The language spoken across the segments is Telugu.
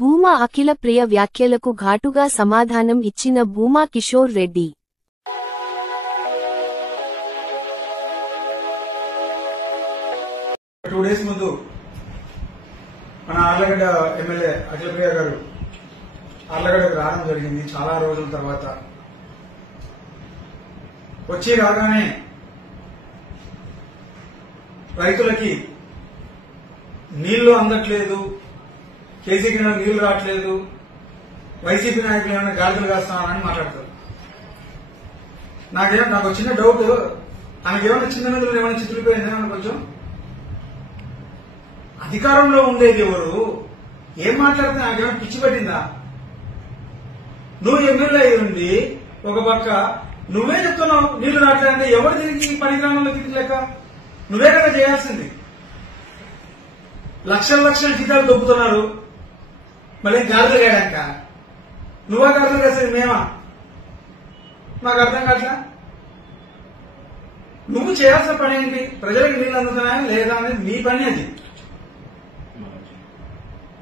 భూమా అఖిల ప్రియ వ్యాఖ్యలకు ఘాటుగా సమాధానం ఇచ్చిన భూమా కిషోర్ రెడ్డి. 2 days ముందు మన ఆర్లగడ్డ ఎమ్మెల్యే అఖిల ప్రియ గారు ఆర్లగడ్డకు రావడం జరిగింది. చాలా రోజుల తర్వాత వచ్చి రాగానే రైతులకి నీళ్లు అందట్లేదు, కేసీకి నీళ్లు రావట్లేదు, వైసీపీ నాయకులు ఏమైనా గాడిదలు కాస్తామని మాట్లాడతారు. నాకు వచ్చిన డౌట్, ఆమెకేమైనా చిన్న నిధులు ఏమైనా చిత్తుకుపోయిందేమో కొంచెం. అధికారంలో ఉండేది ఎవరు? ఏం మాట్లాడితే నాకేమైనా పిచ్చి పట్టిందా? నువ్వు ఎమ్మెల్యే అయి ఉండి ఒక పక్క నువ్వే చెప్తున్నావు నీళ్లు రావట్లేదంటే ఎవరు తిరిగి పనిగ్రామంలో తిరిగి లేక నువ్వే కదా చేయాల్సింది. లక్షల జీతాలు దొబ్బుతున్నారు, మళ్ళీ గాడులు వేయడాక నువ్వా గాడులు వేసేది మేమా? మాకు అర్థం కావట్లా. నువ్వు చేయాల్సిన పని ఏంటి? ప్రజలకు నీళ్ళు అందుతున్నాయా లేదా అనేది నీ పని. అది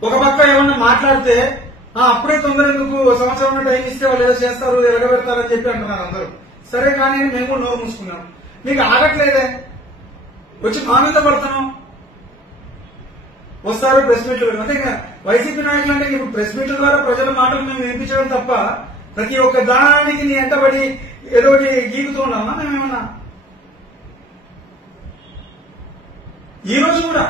ఒక పక్క ఏమన్నా మాట్లాడితే అప్పుడే తొందర ఎందుకు, సంవత్సరం టైం ఇస్తే వాళ్ళు ఏదో చేస్తారు, ఎలగబెడతారని చెప్పి అంటున్నారు అందరూ. సరే కానీ మేము కూడా నోరు మూసుకున్నాం. నీకు ఆగట్లేదే, వచ్చి మా మీద పడుతున్నాం. వస్తారు ప్రెస్ మీట్లు పెడతాం. అంటే ఇంకా వైసీపీ నాయకులు అంటే ఇప్పుడు ప్రెస్ మీట్ల ద్వారా ప్రజల మాటలు మేము వినిపించడం తప్ప ప్రతి ఒక్క దానికి నీ ఎంటబడి ఏదో ఒకటి గీకుతూ ఉన్నామా మేమేమన్నా? ఈ రోజు కూడా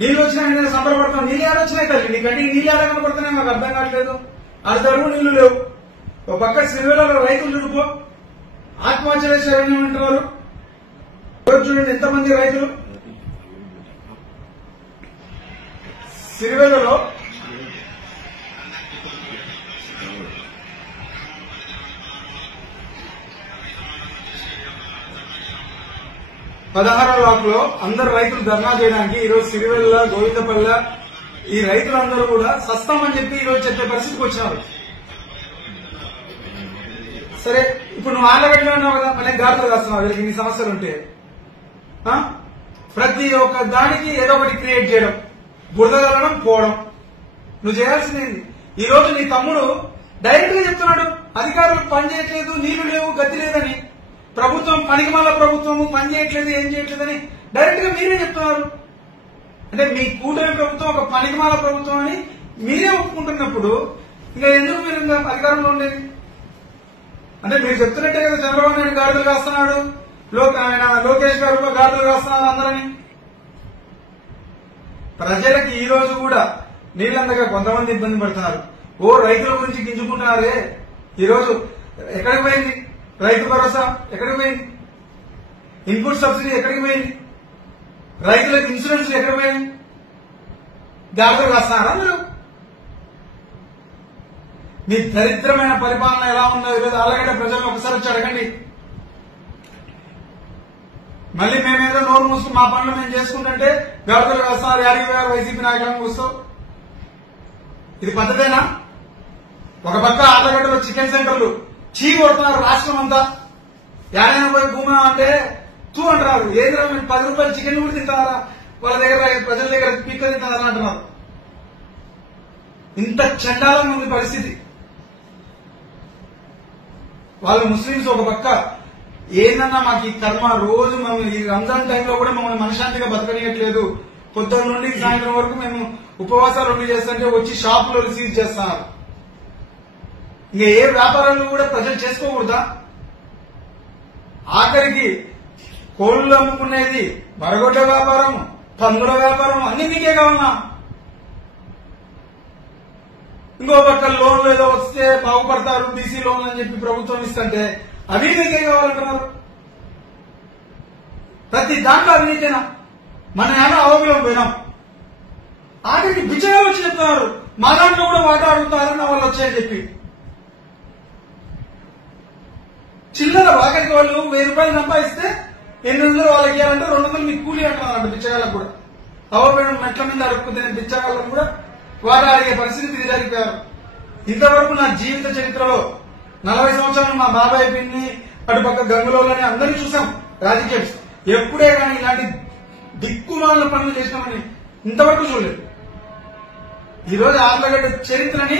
నీళ్ళు వచ్చినాయి నేను సంబరపడతాం. నీళ్ళు ఏడొచ్చినాయి తల్లి, నీకంటే నీళ్ళు ఏడా కనపడుతున్నాయి మాకు అర్థం కావట్లేదు. అది తరువు నీళ్లు లేవు. ఒక పక్క సిరివేలలో రైతులు చూడుకో ఆత్మహత్య చేశారని అంటున్నారు. చూడండి ఎంతమంది రైతులు సిరివేలలో లో అందరు రైతులు ధర్నా చేయడానికి ఈరోజు సిరివెల్ల, గోవిందపల్ల ఈ రైతులందరూ కూడా సస్తామని చెప్పి ఈరోజు చెప్పే పరిస్థితికి వచ్చినారు. సరే ఇప్పుడు నువ్వు ఆర్లగడ్డలో ఉన్నావు కదా, మళ్ళీ గాడులు రాస్తున్నావు. వీళ్ళకి ఇన్ని సమస్యలు ఉంటే ప్రతి ఒక్క దానికి ఏదో ఒకటి క్రియేట్ చేయడం, బురదగలడం, పోవడం నువ్వు చేయాల్సిందేంది? ఈ రోజు నీ తమ్ముడు డైరెక్ట్ గా చెప్తున్నాడు అధికారులు పని చేయట్లేదు, నీళ్లు లేవు, గతి లేదని. ప్రభుత్వం పనికిమాల ప్రభుత్వము పని చేయట్లేదు, ఏం చేయట్లేదని డైరెక్ట్ గా మీరే చెప్తున్నారు. అంటే మీ కూటమి ప్రభుత్వం ఒక పనికిమాల ప్రభుత్వం అని మీరే ఒప్పుకుంటున్నప్పుడు ఇంకా ఎందుకు మీరు అధికారంలో ఉండేది? అంటే మీరు చెప్తున్నట్టే కదా చంద్రబాబు నాయుడు గాడులు కాస్తున్నాడు, ఆయన లోకేష్ గారు గాడులు కాస్తున్నారు అందరని. ప్రజలకి ఈ రోజు కూడా నీళ్ళందగా కొంతమంది ఇబ్బంది పడుతున్నారు. రైతుల గురించి గింజుకుంటున్నారే. ఈ రోజు ఎక్కడికి పోయింది రైతు భరోసా? ఎక్కడికి పోయింది ఇన్పుట్ సబ్సిడీ? ఎక్కడికి పోయింది రైతులకు ఇన్సూరెన్స్? ఎక్కడికి పోయింది? గాడులు రాస్తున్నారా మీరు? మీ దరిద్రమైన పరిపాలన ఎలా ఉందో ఈరోజు ఆర్లగడ్డ ప్రజలను ఒకసారి వచ్చి అడగండి. మళ్ళీ మేమేదో నోరు మూసుకుని మా పనులు మేము చేసుకుంటుంటే గాడులు రాస్తున్నారు, యాడికి పోయారు వైసీపీ నాయకులను కూర్చో. ఇది పద్ధతేనా? ఒక పక్క ఆర్లగడ్డలో చికెన్ సెంటర్లు చీ కొడుతున్నారు రాష్ట్రం అంతా. యాడైనా పోయి భూమా అంటే తూ అంటున్నారు. ఏది 10 రూపాయలు చికెన్ కూడా తింటారా? వాళ్ళ దగ్గర ప్రజల దగ్గర పీక్క తింటారని అంటున్నారు. ఇంత చండాలంగా ఉంది పరిస్థితి. వాళ్ళు ముస్లింస్ ఒక పక్క ఏందన్నా మాకు ఈ కర్మ, రోజు మేము ఈ రంజాన్ టైంలో కూడా మమ్మల్ని మనశాంతిగా బతకనియట్లేదు, పొద్దున్న నుండి సాయంత్రం వరకు మేము ఉపవాసాలు ఉండి చేస్తుంటే వచ్చి షాపులో సీజ్ చేస్తున్నారు. ఇంకా ఏ వ్యాపారాలు కూడా ప్రజలు చేసుకోకూడదా? ఆఖరికి కోళ్లు అమ్ముకునేది, మరగొడ్ల వ్యాపారం, పందుల వ్యాపారం అన్ని మీకే కావాలన్నా? ఇంకో పక్క లోన్లు ఏదో వస్తే బాగుపడతారు, బీసీ లోన్లు అని చెప్పి ప్రభుత్వం ఇస్తుంటే అవి మీకే కావాలంటున్నారు. ప్రతి దాంట్లో అవినీతేనా? మన ఏమో అవగాహన పోయినాం. ఆఖరికి బిచ్చగా వచ్చి చెప్తున్నారు మా దాంట్లో కూడా వాటా అడుగుతారన్న వాళ్ళు వచ్చాయని చెప్పి. చిల్లర ఆఖరికి వాళ్ళు 1000 రూపాయలు సంపాదిస్తే 800 వాళ్ళకి ఇవ్వాలంటే 200 మీకు కూలీ అంటున్నారు బిచ్చగాళ్ళకు కూడా. అవగాహన మెట్ల మీద అడుక్కుతే బిచ్చగాళ్ళకు కూడా వాటా అడిగే పరిస్థితి తిరిగిపోయారు. ఇంతవరకు నా జీవిత చరిత్రలో 40 సంవత్సరాలు మా బాబాయ్ పిన్ని, అటుపక్క గంగులోని అందరినీ చూసాం రాజకీయం. ఎప్పుడే కానీ ఇలాంటి దిక్కుమాలిన పనులు చేసినామని ఇంతవరకు చూడలేదు. ఈ రోజు ఆర్లగడ్డ చరిత్రని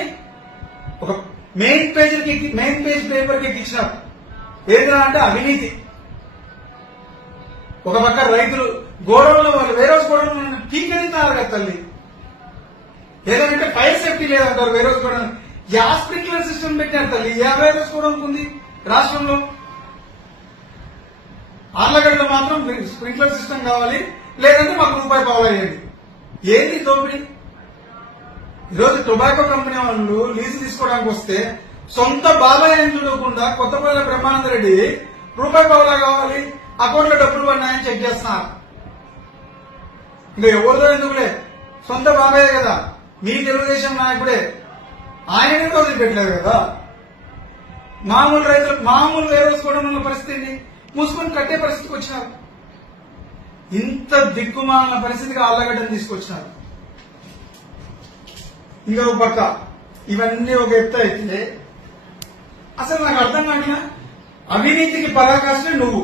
ఒక మెయిన్ పేజ్ పేపర్ కి ఎక్కించినారు. ఏంటంటే అంటే అవినీతి. ఒక పక్క రైతులు గోడౌన్లో వాళ్ళు వేరే గోడౌన్లో పీకరించారు కదా తల్లి. ఏదంటే ఫైర్ సేఫ్టీ లేదంటారు వేరే గోడౌన్. గ్యాస్ స్ప్రింక్లర్ సిస్టమ్ పెట్టినారు తల్లి. 50 రోజు గోడౌన్ ఉంది రాష్ట్రంలో. ఆర్లగడ్డలో మాత్రం స్ప్రింక్లర్ సిస్టమ్ కావాలి, లేదంటే మాకు రూపాయి పావులేయండి. ఏంటి దోపిడీ? ఈరోజు టొబాకో కంపెనీ వాళ్ళు లీజు తీసుకోవడానికి వస్తే సొంత బాబాయ్ అని చూడకుండా కొత్తపల్లి బ్రహ్మానంద రెడ్డి రూపాయి పావులా కావాలి, అకౌంట్లో డబ్బులు పడినాయని చెక్ చేస్తున్నారు. ఇంకా ఎవరిదో ఎందుకులే, సొంత బాబాయే కదా, మీ తెలుగుదేశం నాయకుడే, ఆయననే వదిలిపెట్టలేదు కదా. మామూలు రైతులకు మామూలు వేసుకోవడం ఉన్న పరిస్థితి మూసుకొని కట్టే పరిస్థితికి వచ్చినారు. ఇంత దిక్కుమాలిన పరిస్థితికి ఆళ్లగడ్డను తీసుకొచ్చినారు. ఇంకా ఒక పక్క ఇవన్నీ ఒక ఎత్తు అయితే అసలు నాకు అర్థం కానినా అవినీతికి పరాకాష్టే నువ్వు.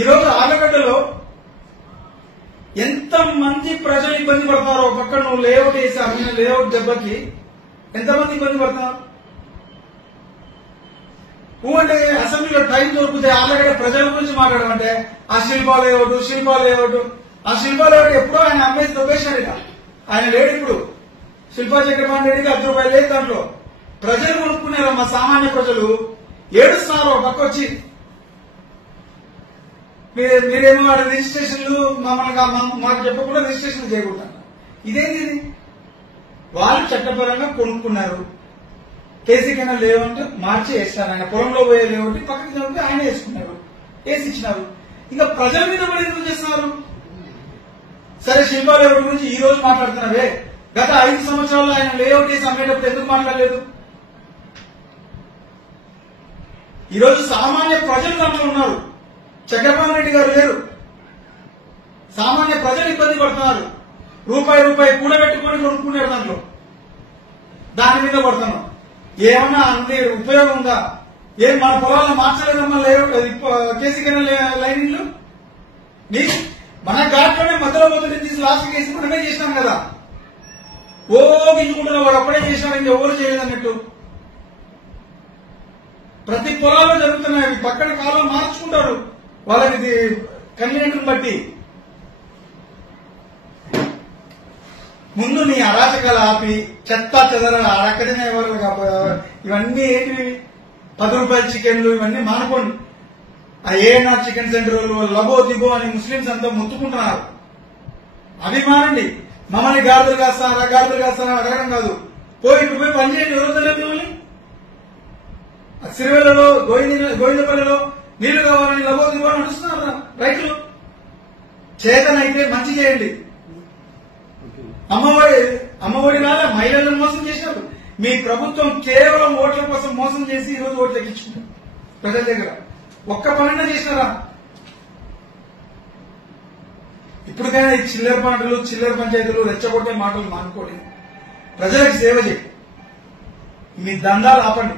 ఈరోజు ఆళ్లగడ్డలో ఎంతమంది ప్రజలు ఇబ్బంది పడతారో, ఒక పక్క నువ్వు లేఅవుట్ వేసి అమ్మిన లేఅవుట్ దెబ్బకి ఎంతమంది ఇబ్బంది పడతారు. అంటే అసెంబ్లీలో టైం దొరికితే ఆళ్లగడ్డ ప్రజల గురించి మాట్లాడమంటే ఆ శిల్పాలు లేఅవుట్ ఆ శిల్పాలు ఎప్పుడో ఆయన అమ్మేసి దొబ్బేశాడు. ఆయన లేడు ఇప్పుడు. శిల్పా చక్రపాణి రెడ్డికి 10 రూపాయలు లేదు దాంట్లో. ప్రజలు కొనుక్కున్నారు, మా సామాన్య ప్రజలు ఏడుస్తున్నారు. పక్క వచ్చి మీరేమో వాడి రిజిస్ట్రేషన్లు మాకు చెప్పకుండా రిజిస్ట్రేషన్ చేయకూడదు. ఇదేంటి? వాళ్ళు చట్టపరంగా కొనుక్కున్నారు. కేసీ కన్నా లేవంటే మార్చి వేస్తారు. ఆయన పొలంలో పోయే లేవంటే పక్కకి చదివితే ఆయన వేసుకున్నారు, వేసి ఇచ్చినారు. ఇంకా ప్రజల మీద పడి ఎందుకు చేస్తున్నారు? సరే, శిల్పా లేఅవుట్ గురించి ఈ రోజు మాట్లాడుతున్నావే, గత 5 సంవత్సరాల్లో ఆయన లేఅవుట్ వేసి అమ్మేటప్పుడు ఎందుకు మాట్లాడలేదు? ఈ రోజు సామాన్య ప్రజలు దాంట్లో ఉన్నారు. చక్రపాణి రెడ్డి గారు లేరు. సామాన్య ప్రజలు ఇబ్బంది పడుతున్నారు. రూపాయి కూడబెట్టుకుని కొనుక్కున్నారు దాంట్లో. దాని మీద పడుతున్నాం. ఏమన్నా అంతే ఉపయోగం ఉందా? ఏం మన పొలాలను మార్చలేదమ్మా కేసీ కన్నా లైనింగ్లు? మన ఘాట్లోనే మధ్యలో మొదటి తీసి లాస్ట్ కేసు మనమే చేసినాం కదా. ఓ గింజుకుంటున్నా వాడు అప్పుడే చేసినాడు, ఇంకెవరు చేయలేదన్నట్టు. ప్రతి పొలాల్లో జరుగుతున్నాయి. పక్కన కాలం మార్చుకుంటారు వాళ్ళకి కన్వీనియంట్ బట్టి. ముందు నీ అరాచకాలు ఆపి చెత్త చెదర అక్కడనే ఇవన్నీ ఏంటివి? 10 రూపాయల చికెన్లు ఇవన్నీ మానుకోండి. ఆ ఏఎన్ఆర్ చికెన్ సెంటర్ లబో దిబో అని ముస్లింస్ అంతా మొత్తుకుంటున్నారు. అవి మానండి. మమ్మల్ని గాడిదలు కాస్తారా అడగడం కాదు. ఇప్పుడు పోయి పనిచేయండి. ఎవరు తెలియదు మిమ్మల్ని. సిరివెల్లలో గోవిందపల్లిలో నీళ్లు కావాలని లబో దిబో అని నడుస్తున్నారు రైతులు. చేతనైతే మంచి చేయండి. అమ్మఒడి రాదా? మహిళలను మోసం చేసినారు. మీ ప్రభుత్వం కేవలం ఓట్ల కోసం మోసం చేసి ఈ రోజు ఓట్లు ఎక్కించుకుంటారు ప్రజల దగ్గర. ఒక్క పనైనా చేసినారా? ఇప్పటికైనా ఈ చిల్లర పంచాయతీలు రెచ్చగొట్టే మాటలు మానుకోండి. ప్రజలకు సేవ చేయండి. మీ దందాలు ఆపండి.